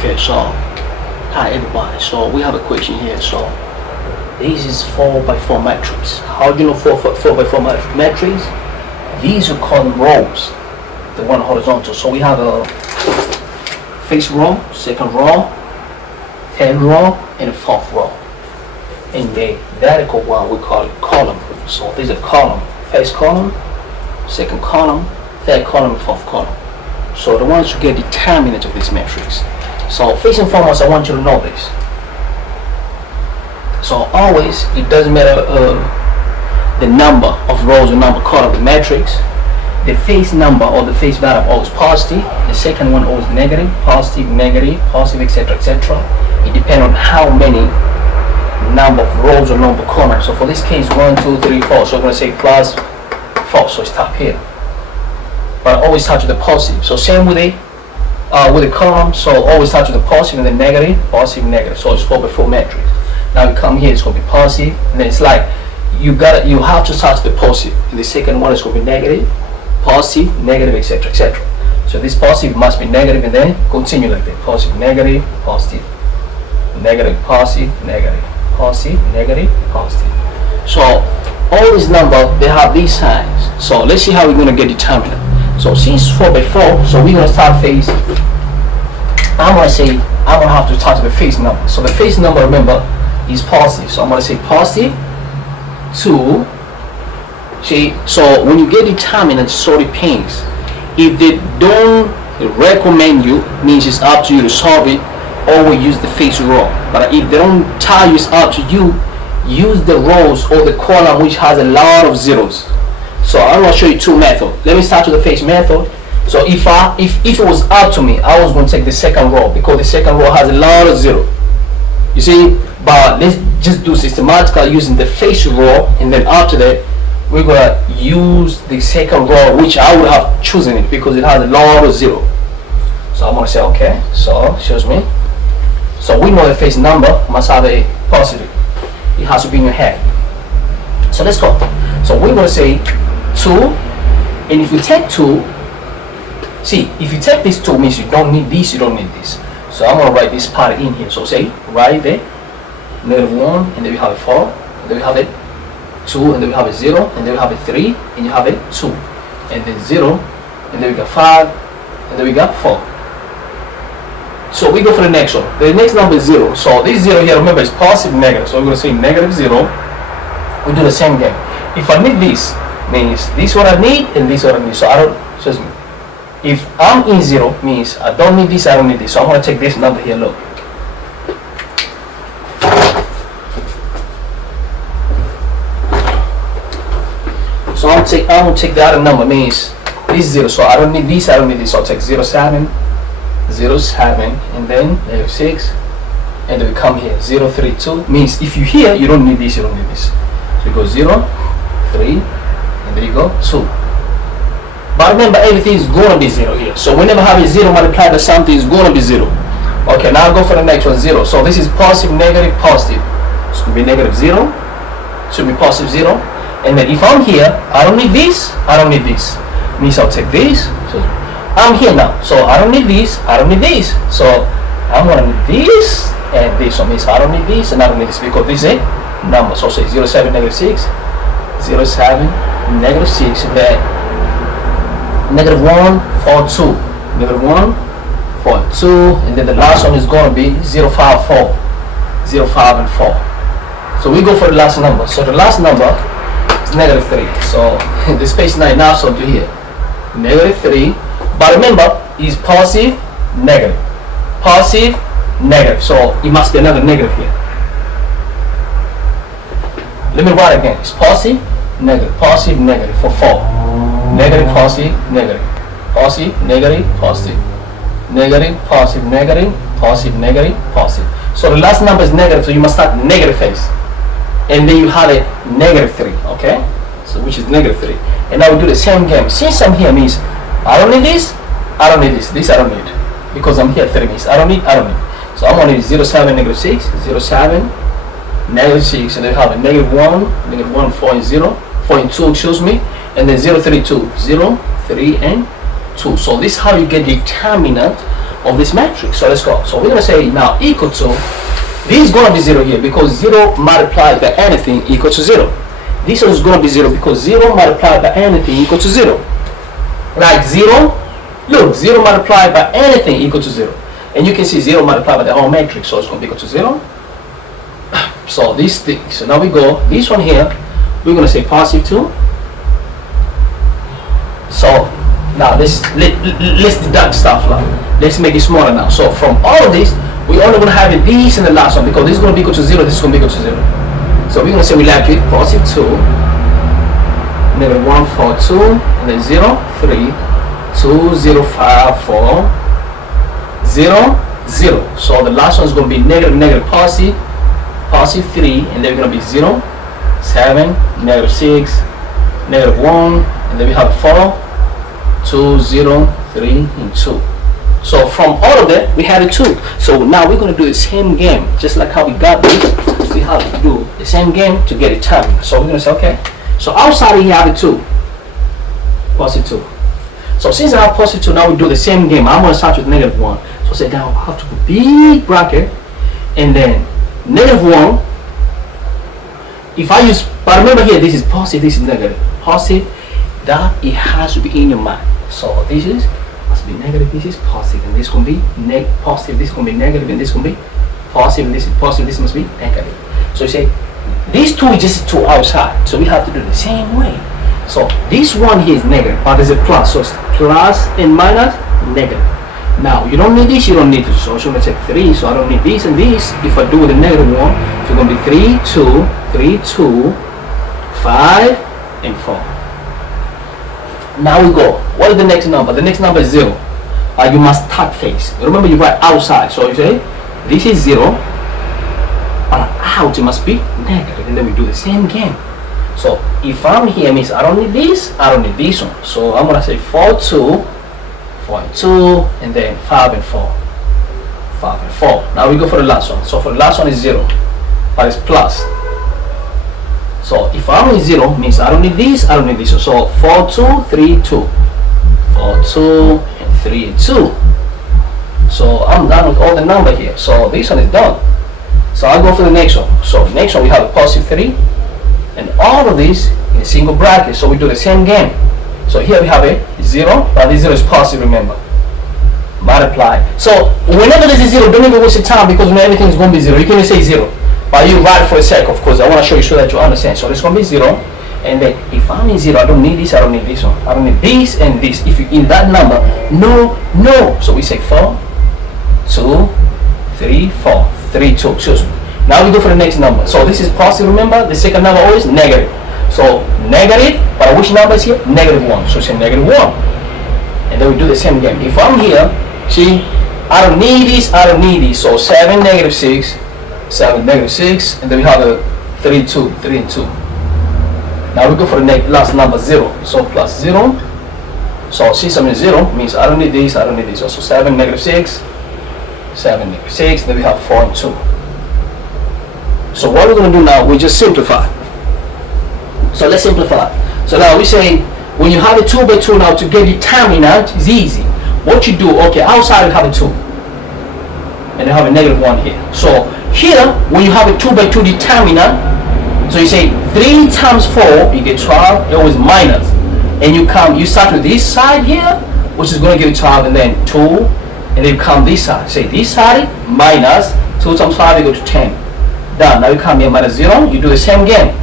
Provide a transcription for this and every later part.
Okay, so hi everybody. So we have a question here. So this is 4x4 matrix. How do you know 4x4 matrix? These are called rows. The one horizontal. So we have a first row, second row, third row, and a fourth row. In the vertical one, we call it column. So this is a column. First column, second column, third column, and fourth column. So the ones to get determinant of this matrix. So first and foremost, I want you to know this. So always, it doesn't matter the number of rows or number of columns of the matrix. The face number or the face value always positive. The second one always negative, positive, etc., etc. It depends on how many number of rows or number of columns. So for this case, 1, 2, 3, 4. So I'm going to say plus 4. So stop here. But always start with the positive. So same with the column. So always start with the positive and the negative, positive, negative. So it's 4x4 matrix. Now you come here, it's going to be positive, and then it's like you have to start with the positive. And the second one is going to be negative, positive, negative, etc., etc. So this positive must be negative, and then continue like that: positive, negative, positive, negative, positive, negative, positive, negative, positive. So all these numbers, they have these signs. So let's see how we're going to get determinant. So since 4x4, so we're going to start phase. I'm going to have to start with the phase number. So the phase number, remember, is positive. So I'm going to say positive 2. See, so when you get determinant, so depends. If they don't recommend you, means it's up to you to solve it, always use the phase row. But if they don't tell you it's up to you, use the rows or the column which has a lot of zeros. So I'm going to show you two methods. Let me start with the phase method. So if it was up to me, I was going to take the second row because the second row has a lot of zeros. You see, but let's just do systematically using the phase row, and then after that we're going to use the second row, which I would have chosen it because it has a lot of zeros. So I'm going to say okay. So shows me. So we know the phase number must have a positive. It has to be in your head. So let's go. So we're going to say 2, and if we take 2, see, if you take this 2 means you don't need this, you don't need this. So I'm going to write this part in here. So say right there, -1, and then we have a 4, and then we have a 2, and then we have a 0, and then we have a 3, and you have a 2, and then 0, and then we got 5, and then we got 4. So we go for the next one. The next number is 0. So this 0 here, remember, is positive, negative. So we're going to say -0. We do the same game. If I need this, means this what I need and this what I need. So I don't, excuse me. If I'm in 0, means I don't need this, I don't need this. So I'm going to take this number here, look. So I'm going to take the other number, means this 0. So I don't need this, I don't need this. So I'll take 0, 7, 0, 7, and then -6, and then we come here, 0, 3, 2. Means if you here, you don't need this, you don't need this. So you go 0, 3, and there you go, 2. But remember, everything is going to be 0 here. So whenever I have a 0 multiplied by something, it's going to be 0. Okay, now I'll go for the next one, 0. So this is positive, negative, positive. It's going to be -0. Should be positive 0. And then if I'm here, I don't need this, I don't need this. Means I'll take this. So I'm here now. So I don't need this, I don't need this. So I'm going to need this and this. So means I don't need this and I don't need this because this is a number. So say 0, 7, -6, 0, 7, -6, and then -1, 4, 2, -1, 4, 2, and then the last one is going to be 0, 5, 4, 0, 5, and 4. So we go for the last number. So the last number is -3. So the space 9 now, so to here, -3. But remember, it's positive, negative, positive, negative. So it must be another negative here. Let me write again. It's positive, negative for 4. Negative, positive, negative. Positive, negative, positive. Negative, positive, negative, positive, negative, positive. So the last number is negative, so you must start negative phase. And then you have a -3, okay? So which is -3. And now we do the same game. Since I'm here means I don't need this, I don't need this. This I don't need. Because I'm here 3 means I don't need. So I'm gonna need 0, 7, -6, 0, 7, -6, and then we have a -1, 4, and 0, 4 and 2, excuse me, and then 0, 3, 2, 0, 3, and 2. So this is how you get determinant of this matrix. So let's go. So we're going to say now equal to, this is going to be 0 here because 0 multiplied by anything equal to 0. This one is going to be 0 because 0 multiplied by anything equal to 0. Like 0, look, 0 multiplied by anything equal to 0. And you can see 0 multiplied by the whole matrix, so it's going to be equal to 0. So this thing, so now we go, this one here, we're going to say positive 2. So now let's deduct stuff now. Let's make it smaller now. So from all of this, we only going to have this in the last one because this is going to be equal to 0, this is going to be equal to 0. So we're going to say we left with positive 2, negative 1, 4, 2, and then 0, 3, 2, 0, 5, 4, 0, 0. So the last one is going to be negative, negative, positive, positive 3, and then we're going to be 0, 7, negative 6, negative 1, and then we have 4, 2, 0, 3, and 2. So from all of that, we had a 2. So now we're going to do the same game, just like how we got this. We have to do the same game to get it terminant. So we're going to say, okay. So outside here, I have a 2. Positive 2. So since I have positive 2, now we do the same game. I'm going to start with negative 1. So say now I have to put big bracket, and then negative 1. If I use, but remember here, this is positive, this is negative. Positive, that it has to be in your mind. So this is must be negative, this is positive, and this can be positive, this can be negative, and this can be positive, and this is positive, this must be negative. So you say these two is just 2 outside, so we have to do the same way. So this one here is negative, but there's a plus, so it's plus and minus negative. Now you don't need this, you don't need this, so I'm going to take 3, so I don't need this and this. If I do with the negative one, so it's going to be 3, 2, 3, 2, 5, and 4. Now we go. What is the next number? The next number is 0. You must start face. Remember, you write outside. So you say this is 0, but out it must be negative, and then we do the same game. So if I'm here, means I don't need this, I don't need this one. So I'm gonna say 4, 2, 4 and 2, and then 5 and 4, 5 and 4. Now we go for the last one. So for the last one is 0, but it's plus. So if I'm in 0, means I don't need this, I don't need this one. So 4, 2, 3, 2. 4, 2, and 3, and 2. So I'm done with all the number here. So this one is done. So I'll go for the next one. So next one we have a positive 3. And all of these in a single bracket. So we do the same game. So here we have a 0, but this 0 is positive, remember. Multiply. So whenever there's a 0, don't even waste your time because everything is going to be 0. You can say 0. But you write for a sec, of course. I want to show you so that you understand. So it's going to be 0. And then if I'm in 0, I don't need this, I don't need this one. I don't need this and this. If you're in that number, no, no. So we say 4, 2, 3, 4, 3, 2. Excuse me. Now we go for the next number. So this is positive, remember? The second number always negative. So negative, but which number is here? Negative 1. So say negative 1. And then we do the same game. If I'm here, see, I don't need this, I don't need this. So 7, negative 6, 7, negative 6, and then we have a 3, 2, 3 and 2. Now we go for the last number 0. So plus 0. So since I'm in 0, means I don't need this, I don't need this. So 7, negative 6, 7, negative 6, then we have 4 and 2. So what we're going to do now, we just simplify. So let's simplify. So now we say, when you have a 2 by 2 now, to get determinant is easy. What you do, okay, outside you have a 2. And you have a negative 1 here. So here, when you have a 2 by 2 determinant, so you say 3 times 4, you get 12, it always minus. And you start with this side here, which is going to give you 12, and then 2, and then you come this side. Say this side, minus, 2 times 5, you go to 10. Done. Now you come here, minus 0, you do the same again.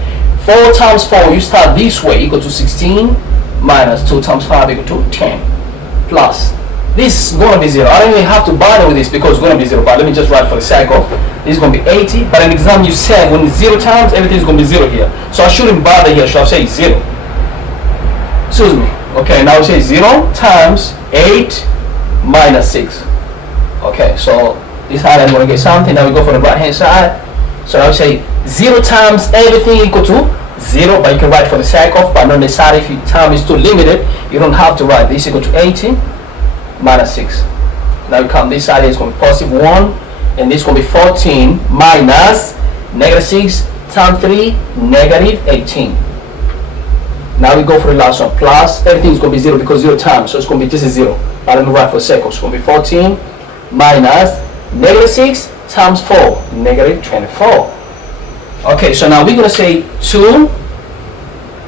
4 times 4, you start this way, equal to 16, minus 2 times 5, equal to 10, plus. This is going to be 0. I don't even have to bother with this because it's going to be 0, but let me just write for the sake of, this is going to be 80, but in exam you said when it's 0 times, everything is going to be 0 here. So I shouldn't bother here, so I'll say 0. Excuse me. Okay, now we say 0 times 8 minus 6. Okay, so this side I'm going to get something, now we go for the right hand side. So I would say 0 times everything equal to 0, but you can write for the sake of, but on the side if your time is too limited, you don't have to write this equal to 18 minus 6. Now you come this side, it's going to be positive 1, and this is going to be 14 minus negative 6 times 3, negative 18. Now we go for the last one, plus everything is going to be 0 because 0 times, so it's going to be, this is 0. But let me write for a second, so it's going to be 14 minus negative 6 times 4, negative 24. Okay, so now we're going to say 2.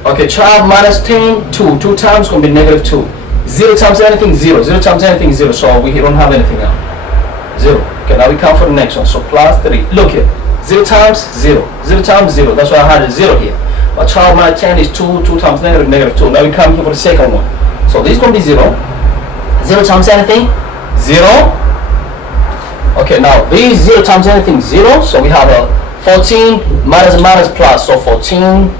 Okay, 12 minus 10, 2. 2 times going to be negative 2. 0 times anything, 0. 0 times anything, 0. So we don't have anything now. 0. Okay, now we count for the next one. So plus 3. Look here. 0 times 0. 0 times 0. That's why I had a 0 here. But 12 minus 10 is 2. 2 times negative, negative 2. Now we come here for the second one. So this is going to be 0. 0 times anything, 0. Okay, now this 0 times anything, 0. So we have a 14 minus minus plus. So 14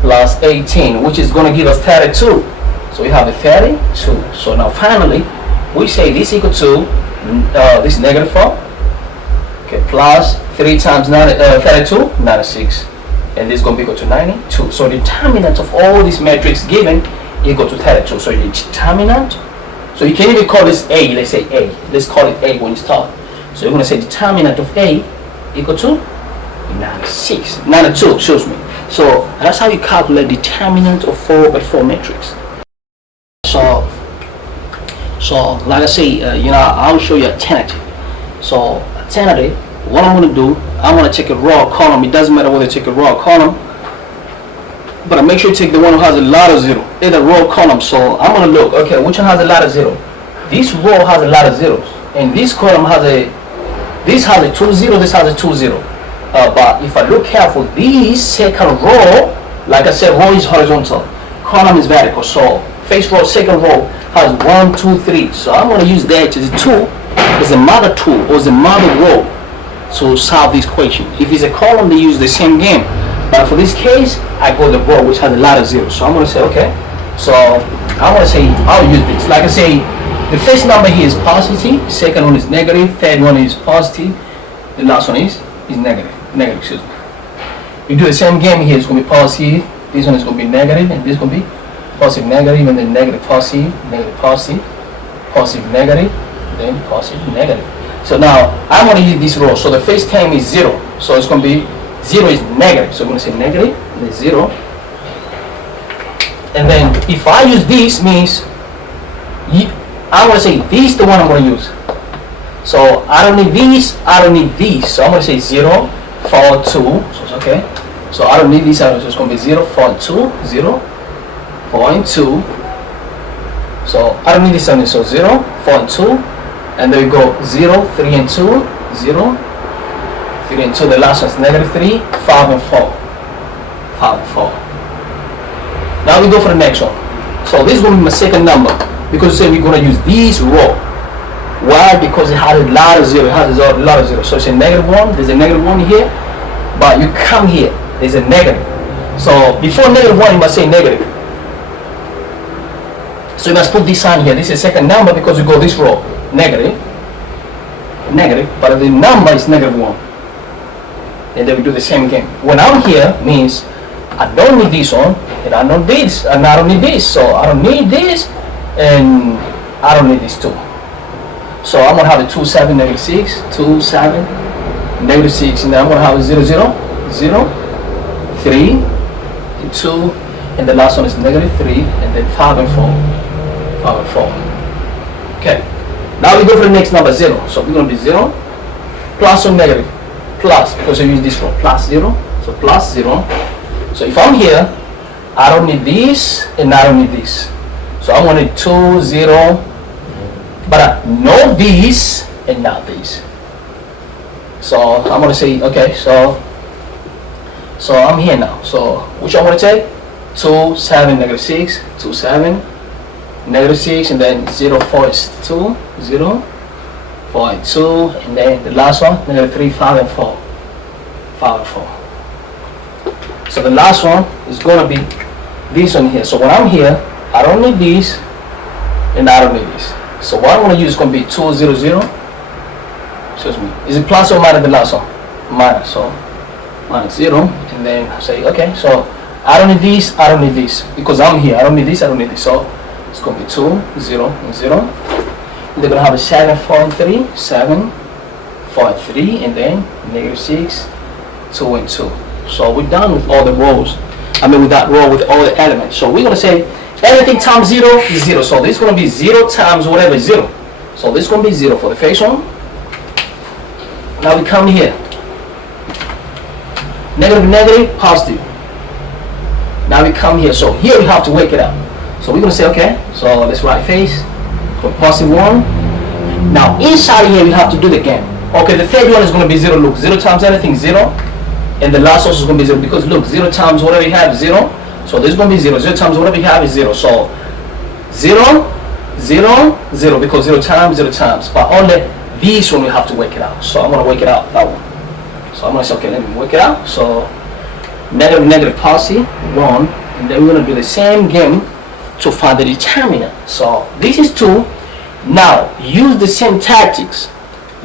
plus 18, which is going to give us 32. So we have a 32. So now finally, we say this equal to this negative 4. Okay, plus 3 times 32, 96. And this is going to be equal to 92. So the determinant of all these metrics given equal to 32. So the determinant, so you can even call this A, let's say A. Let's call it A when you start. So you're going to say determinant of A equal to 92, excuse me. So that's how you calculate determinant of 4x4 matrix. So like I say, I'll show you alternative. So alternative, what I'm going to do, I'm going to take a row or column. It doesn't matter whether you take a row or column, but make sure you take the one who has a lot of zero. It's a row or column. So I'm going to look, okay, which one has a lot of zero? This row has a lot of zeros, and this column has this has a 2 0, this has a 2 0. But if I look careful, this second row, like I said, row is horizontal, column is vertical. So first row, second row has 1, 2, 3. So I'm going to use that as a 2 as a mother tool or as a mother row to solve this equation. If it's a column, they use the same game. But for this case, I go the row which has a lot of zeros. So I'm going to say, okay. So I'm going to say, I'll use this. Like I say, the first number here is positive, second one is negative, third one is positive, the last one is negative. Negative, excuse me. We do the same game here. It's going to be positive, this one is going to be negative, and this is going to be positive, negative, and then negative, positive, negative, positive, positive, negative, then positive, negative. So now I'm going to use this row. So the first term is 0. So it's going to be 0 is negative. So I'm going to say negative, and then 0. And then if I use this, means I'm going to say this is the one I'm going to use. So I don't need these, I don't need these. So I'm going to say 0, 4, 2. So it's okay. So I don't need this, so it's going to be 0, 4, 2, 0, 4, and 2. So I don't need this one, so 0, 4, and 2. And then we go 0, 3, and 2, 0, 3, and 2. The last one is negative 3, 5, and 4. 5, and 4. Now we go for the next one. So this is going to be my second number, because we're going to use this row. Why? Because it has a lot of zero. It has a lot of zero. So it's a negative 1. There's a negative 1 here. But you come here. There's a negative. So before negative 1, you must say negative. So you must put this sign here. This is a second number because you go this row. Negative. Negative. But the number is negative 1. And then we do the same game. When I'm here, means I don't need this one. And I don't need this. And I don't need this. So I don't need this. And I don't need this too. So I'm going to have a 2, 7, negative 6, 2, 7, negative 6, and then I'm going to have a 0, 0, 0, 3, and 2, and the last one is negative 3, and then 5 and 4, 5 and 4. Okay, now we go for the next number, 0. So we're going to be 0, plus or negative, plus, because I use this one, plus 0, so plus 0. So if I'm here, I don't need this, and I don't need this. So I'm going to need 2, 0, but not these and not these. So I'm going to say, okay, so I'm here now. So which I'm going to take? 2, 7, negative 6, 2, 7, negative 6, and then 0, 4 is 2, 0, 4 and 2, and then the last one, negative 3, 5 and 4, 5 and 4. So the last one is going to be this one here. So when I'm here, I don't need these, and I don't need this. So what I'm going to use is going to be 2, 0, 0. Excuse me. Is it plus or minus the last one? Minus. So minus 0. And then I say, okay, so I don't need this, I don't need this. Because I'm here, I don't need this, I don't need this. So it's going to be 2, 0, and 0. And they're going to have a 7, 4, and 3. 7, 4, and 3. And then negative 6, 2, and 2. So we're done with all the rows. With that row with all the elements. So we're going to say everything times 0 is 0. So this is going to be 0 times whatever is 0. So this is going to be 0 for the first one, Now we come here. Negative, negative, positive. Now we come here. So here we have to wake it up. So we're going to say, okay, so let's write face. For positive 1. Now inside here we have to do the game. Okay, the third one is going to be 0. Look, 0 times anything, 0. And the last also is going to be 0. Because look, 0 times whatever you have is 0. So this is going to be 0. 0 times whatever you have is 0. So 0, 0, 0. Because 0 times, 0 times. But only this one we have to wake it out. So I'm going to wake it out, that one. So I'm going to say, okay, let me wake it out. So negative, negative, positive 1. And then we're going to do the same game to find the determinant. So this is 2. Now use the same tactics.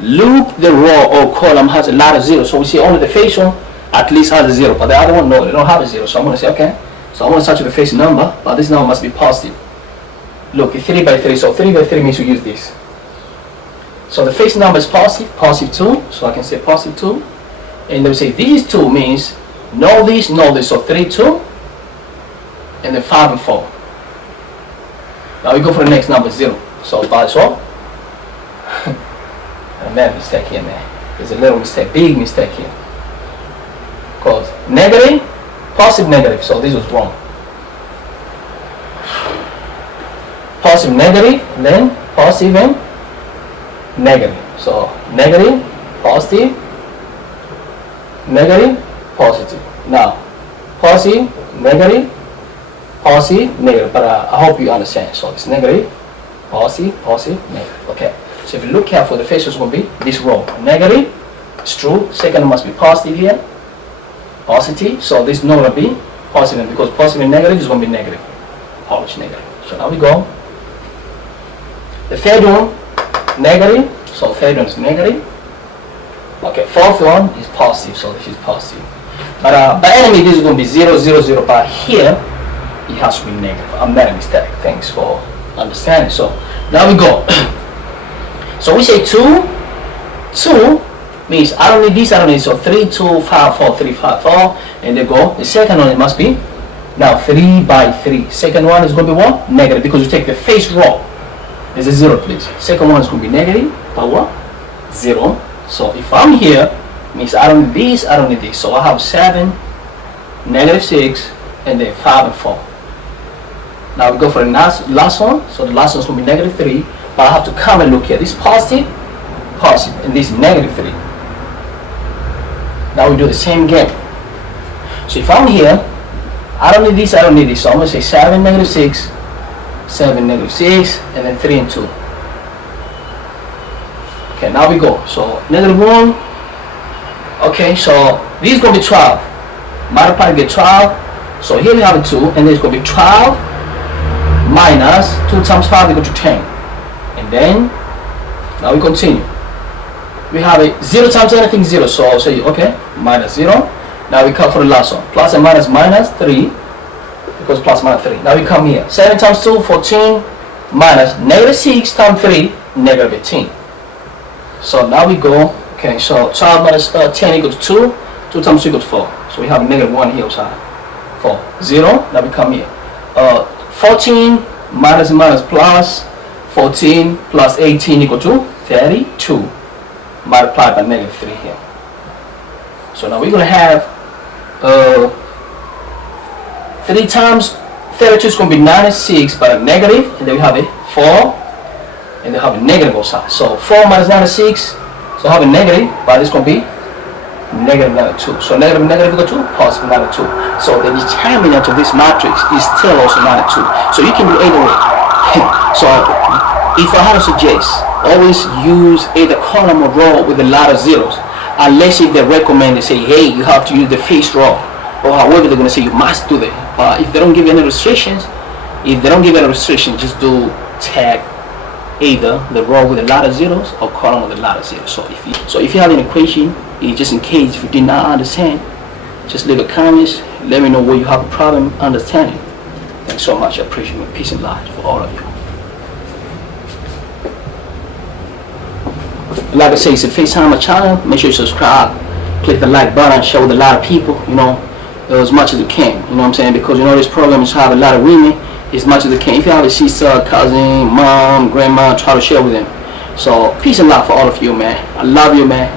Loop the row or column has a lot of zeros. So we see only the face one at least has a 0, but the other one, no, they don't have a 0. So I'm going to say, okay, so I'm going to start with the face number, but this number must be positive. Look, it's 3 by 3, so 3 by 3 means we use this. So the face number is positive, positive 2, so I can say positive 2. And then we say these 2 means know this, so 3, 2, and then 5 and 4. Now we go for the next number, 0. So that's all. I made a mistake here, man. There's a little mistake, big mistake here. Because negative, positive, negative. So this was wrong. Positive, negative, and then positive and negative. So negative, positive, negative, positive. Now positive, negative, positive, negative. But I hope you understand. So it's negative, positive, positive, negative. Okay. So if you look careful, the face is going to be this row. Negative, it's true. Second must be positive here. Positive. So this not going to be positive because positive and negative is going to be negative. Always negative. So now we go. The third one, negative. So third one is negative. Okay, fourth one is positive. So this is positive. But by enemy, this is going to be 0, 0, 0. But here, it has to be negative. I made a mistake. Thanks for understanding. So now we go. So we say 2 means I don't need this, I don't need this. So 3, 2, 5, 4, 3, 5, 4, and they go. The second one, it must be now 3 by 3. Second one is going to be what? Negative, because you take the face row. There's a 0, please. Second one is going to be negative, but what? 0. So if I'm here, means I don't need this, I don't need this. So I have 7, negative 6, and then 5 and 4. Now we go for the last one. So the last one is going to be negative 3. But I have to come and look here. This is positive, positive, and this is negative 3. Now we do the same game. So if I'm here, I don't need this, I don't need this. So I'm going to say 7, negative 6, 7, negative 6, and then 3 and 2. Okay, now we go. So negative 1. Okay, so this is going to be 12. Multiply to get 12. So here we have a 2, and then it's going to be 12 minus 2 times 5 equal to 10. And then, now we continue. We have a 0 times anything 0, so I'll say, okay, minus 0. Now we come for the last one. Plus and minus minus 3, because plus minus 3. Now we come here. 7 times 2, 14, minus negative 6 times 3, negative 18. So now we go, okay, so 12 minus 10 equals 2, 2 times 2 equals 4. So we have negative 1 here outside. 4, 0, now we come here. 14 minus minus plus 14 plus 18 equal to 32 multiplied by negative 3 here. So now we're going to have 3 times 32 is going to be 96 but a negative, and then we have a 4 and then have a negative outside. So 4 minus 96, so I have a negative, but it's going to be negative 92. So negative negative equal to positive 92. So the determinant of this matrix is still also 92. So you can do either way. So if I had to suggest, always use either column or row with a lot of zeros, unless if they recommend, they say, hey, you have to use the face row, or however they're going to say you must do that. But if they don't give you any restrictions, just do tag either the row with a lot of zeros or column with a lot of zeros. So if you have an equation, just in case if you did not understand, just leave a comment, let me know where you have a problem understanding. Thanks so much. I appreciate it. Peace and light for all of you. Like I say, it's a FaceTime my channel. Make sure you subscribe, click the like button, share with a lot of people, as much as you can. You know what I'm saying? Because this program is have a lot of women as much as you can. If you have a sister, cousin, mom, grandma, try to share with them. So peace and love for all of you, man. I love you, man.